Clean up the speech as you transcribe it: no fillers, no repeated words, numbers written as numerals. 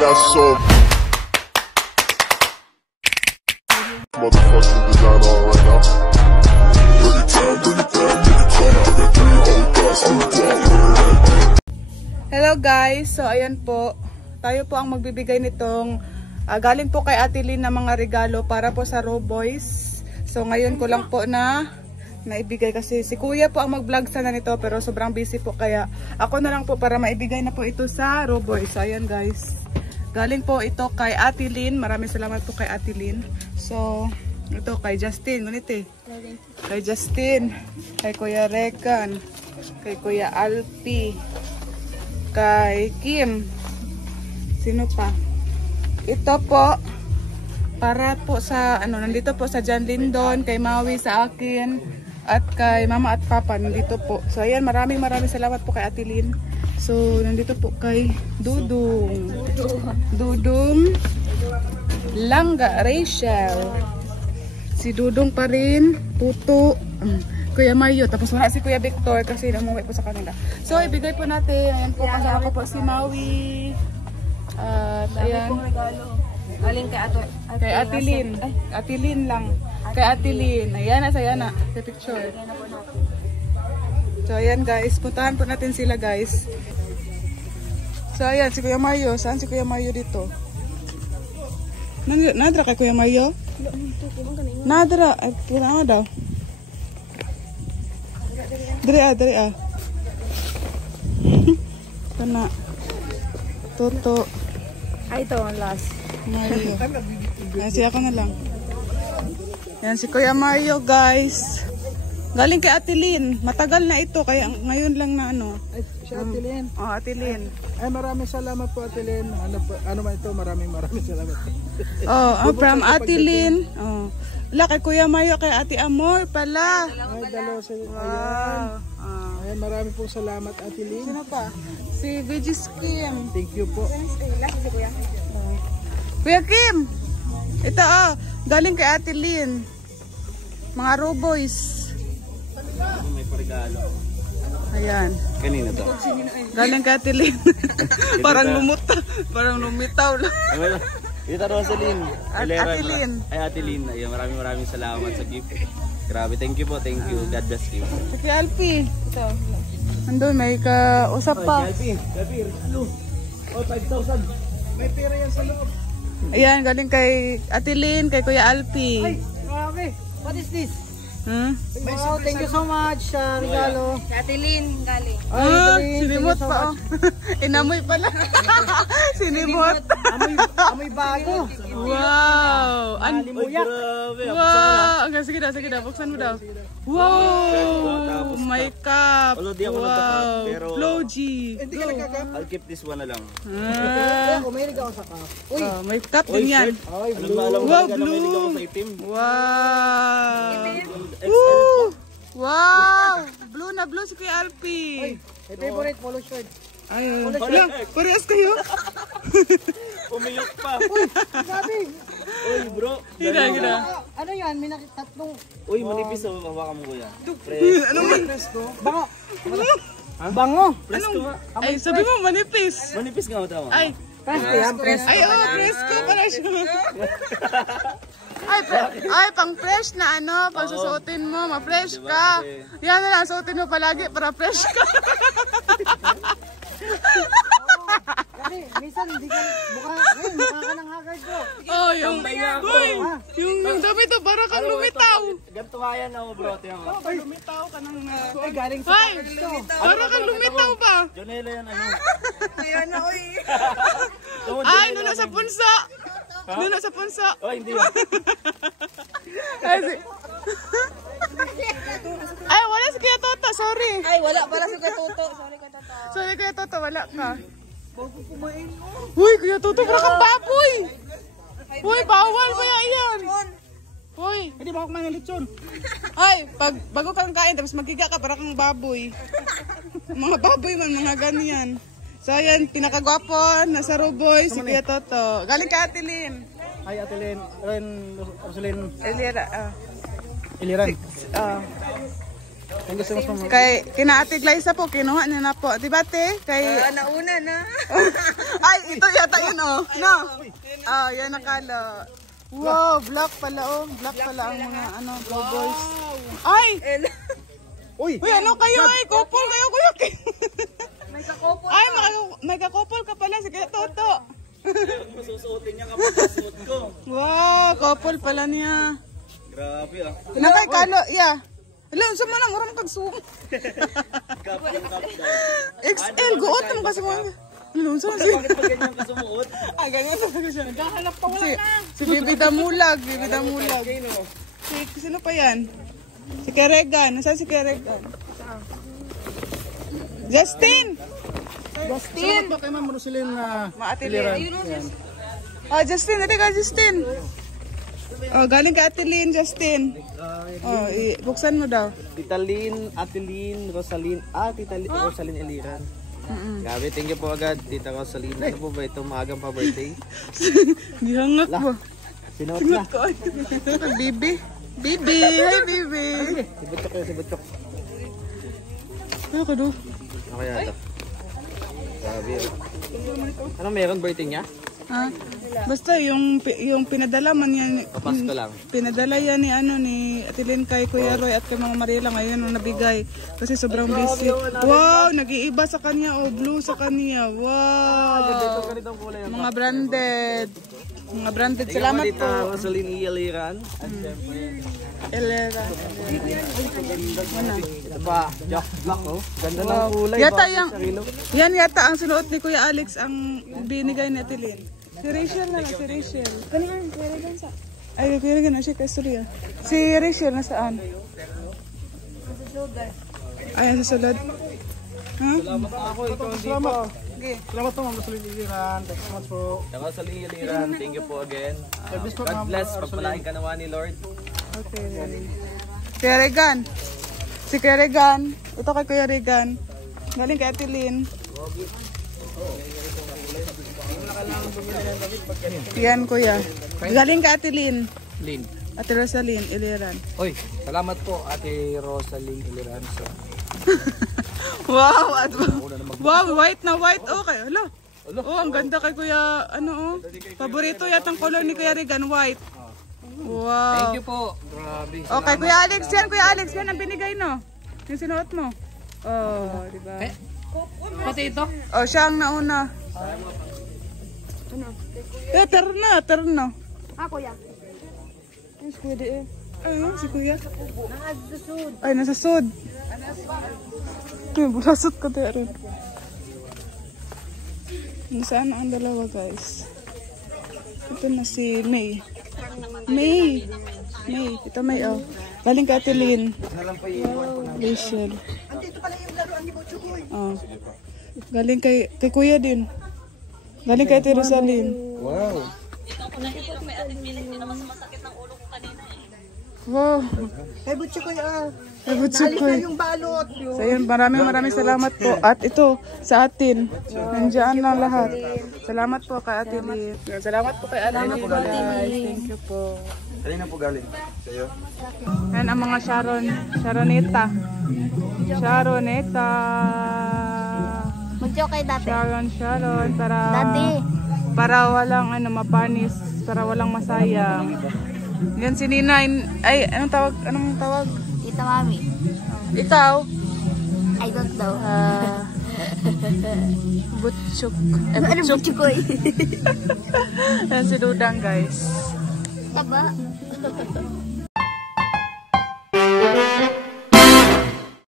got so motherfucking design on right now. Hello guys, so ayan po, tayo po ang magbibigay nitong galing po kay Ate Lynn na mga regalo para po sa Raw Boys. So ngayon ko lang po na naibigay kasi si Kuya po ang mag-vlog sana nito pero sobrang busy po kaya ako na lang po para maibigay na po ito sa Raw Boys. So ayan guys, galing po ito kay Ate Lynn, maraming salamat po kay Ate Lynn. So ito kay Justin, ngunit eh. Kay Justin, kay Kuya Rekan, kay Kuya Alpi, kay Kim, sino pa? Ito po para po sa nandito po sa John Lindon, kay Maui sa akin at kay Mama at Papa nandito po. So ayan, maraming salamat po kay Ate Lynn. So nandito po kay Dudong Langga Rachel, si Dudong pa rin, Tuto, Kuya Mayo, tapos wala si Kuya Victor kasi namuwi po sa kanila. So ibigay po natin, ayan po, kasama ko po si Maui. At ayan, galing kay Ate Lynn. Ate Lynn lang. Kay Ate Lynn. Ayan na, saya na. Sa picture. So ayan guys, puntahan po natin sila guys. So ayan, si Kuya Mayo. Saan si Kuya Mayo dito? Nadra kay Kuya Mayo? Nadra. Ay, pura nga daw. Dari ah. Kana. Toto. Ay, ito ang last. Mario. Ayan, siya ako na lang. Yan si Kuya Mario guys. Galing kay Ate Lynn. Matagal na ito kaya ngayon lang na Ay, si Ate Lynn. Oh, Ate Lynn. Ay, maraming salamat po Ate Lynn. Ano man ito, maraming salamat. From Ate Lynn. Oh. Wala kay Kuya Mario, kay Ate Amor pala. Ay, dalawa sa Wow. Ayan, maraming pong salamat Ate Lynn. Sino pa? Si Veggie Kim. Thank you po. Kuya Kim. Ito galing kay Ate Lynn. Mga Raw Boys. May paregalo. Ayan. Kanina to? Galing kay Ate Lynn. Parang lumitaw lang. Ito Rosaline. Ate Lynn. Ay, Ate Lynn. Ayun, maraming salamat sa gift. Grabe, thank you po, thank you. God bless you. Si Alpi. Ito. Andun, may kausap pa. Alpi, ano? Oh, 5,000. May pera yan sa loob. Ayan, galing kay Ate Lynn, kay Kuya Alpi. Ay, grabe. What is this? Wow, thank you so much sa regalo. Si Ate Lynn galing. Sinimot pa. Inamoy pala. Sinimot. Amoy bago. Wow. Limuyak. Wow. Sige daw. Buksan mo daw. Wow. My cup. Wow. Floji. I'll keep this one na lang. Umilig ako sa cup. Uy, May cup din yan. ay, Wow, blue. Wow. Woo! Wow! Blue na blue si Kuya Alpi. my favorite polo shirt. Ayun. Wala, parehas kayo. Pumiyok pa. Grabe. Uy, bro. Gina. Ano yan? May tatlong. Uy, manipis oh. Hawakan mo kuya. Ano man? Bango. Bango. Ay, sabi mo manipis. Manipis nga tama. Ay. Ay, fresco pala siya. Ay, pang fresh na pag susuotin mo, ma-fresh ka. Yan na lang, suotin mo palagi para fresh ka. Kasi minsan hindi ka mukha ka ng haggard ko. Oh, yung dami to, para kang lumitaw. Ganto nga yan ako bro. Tiyan mo. Lumitaw ka ng... Ay, galing sa Ay, para kang lumitaw ba? Jonela yan ano. Ayan na, oy. Ay, doon na sa punso. Doon na sa punso. Oh, hindi yan. Ay, wala si Kuya Toto, sorry. Ay, wala pala si Kuya Toto. Sorry Kuya Toto. Sorry Kuya Toto, wala ka. Uy, Kuya Toto, para kang baboy. Uy, bawal kaya yan. Uy. Hindi ba ako kumain ng lechon? Ay, bago kang kain, tapos magkiga ka, para kang baboy. Mga baboy man, mga ganyan. So, ayan, pinakagwapo, nasa Raw Boys, si Kuya Toto. Galing ka Ate Lynn. Ay, Ate Lynn. Rosaline. Elira, Iliran. Thank you so much, ma'am. Kay kina Ate Glyza po, kinuha niya na po. Diba, te? Kay... Nauna na. Ay, ito yata yun, oh. No? Yan nakala. Wow, black pala, oh. Black pala ang mga, blue boys. Ay! Uy! Uy, ano kayo, ay? Couple kayo, kuya. May kakopol. Ay, may ka-couple ka pala. Sige, Toto. Masusuotin niya kapag masuot ko. Wow, couple pala niya. Grabe ah. Nakay kalo, yeah. Alam, sa mga marang kag-zoom. Couple daw. XL, guot naman kasi mo. Alam, sa mga Bakit pa ganyan ka sumuot? Ay, ganyan talaga siya. Naghahanap pa wala na. Si Bibi Damulag, Bibi Damulag. Sino pa yan? Si Keregan. Nasaan si Keregan? Justin! Justin. Salamat po kay Ma'am Roselyn na Maatilir. Oh, Justin. Ate ka, Justin. Oh, galing ka Atelin, Justin. Oh, buksan mo daw. Tita Lynn, Ate Lynn, Rosaline, Tita Lynn, Rosaline Eliran. Grabe, thank you po agad, Tita Rosaline. Ano po ba ito, maagang pa birthday? Gihangak ba? Sinuot na. Bibi. Bibi. Hi, Bibi. Si Butchok. Ano ka do? Ano kaya ito? Grabe. Ano meron birthday niya? Ha? Basta yung pinadala man yan. Papasko lang. Pinadala yan ni Atilin kay Kuya Roy at kay Mama Mariela ngayon ang nabigay. Kasi sobrang busy. Wow, nag-iiba sa kanya. Oh, blue sa kanya. Wow. Mga branded. Mga branded. Salamat po. Tita Rosaline Eliran. At syempre, Elera. ito pa, Jack Black oh. Ganda ng kulay. Yata bakit yung, sa rilo? yan yata ang sinuot ni Kuya Alex ang binigay ni Atilin. Si Rachel na lang, si Rachel. Kanina, Kuya Regan sa... Ay, Kuya Regan na siya kay Surya. Si Rachel nasaan? Ay, sa sulod. Ha? Salamat ako, ikaw hindi pa. Okay. Salamat po, Ma'am Roselyn Iliran. Thank you so much po. Tita Rosaline Eliran, thank you po again. God bless, pagpalain ka naman ni Lord. Okay. Kuya Regan. Si Kuya Regan. Ito kay Kuya Regan. Galing kay Atilin. Yan, Kuya. Galing kay Atilin. Lin. Ate Rosaline, Iliran. Oy, salamat po Ate Rosaline Iliran. Wow! Wow, white na white. Okay, hello. Oh, ang ganda kay Kuya, paborito yatang color ni Kuya Regan, white. Wow. Thank you po. Grabe. Okay, Kuya Alex, yan ang binigay, no? Yung sinuot mo. Oh, di ba? Pati ito. Oh, siya ang nauna. Terno. Kuya. Ay, si Kuya di eh. Ay, si Kuya. Ay, nasa sud. Ay, bulasot ka tayo rin. Nasaan ang dalawa, guys? Ito na si May. May. Ito May, oh. Galing ka Atilin. Rachel. Oh. Galing kay Kuya din. Galing kay Ate Rosaline. Wow. Wow. Kay Butcho Kuya. Ay, Butsukoy. Yung balot. So yun, maraming salamat po. At ito, sa atin, nandiyan na lahat. Salamat po kay Ate Lynn. Salamat po kay Ate Lynn, guys. Thank you po. Kanina po galing sa'yo. Yan ang mga Sharoneta. Butcho kay dati. Sharon. Dati. Para walang mapanis. Para walang masayang. Yan si Nina. Ay, anong tawag? Ito, Mami. Ikaw? I don't know. Butchuk. Ano Butcho ko eh? Yan si Dudang, guys. Taba.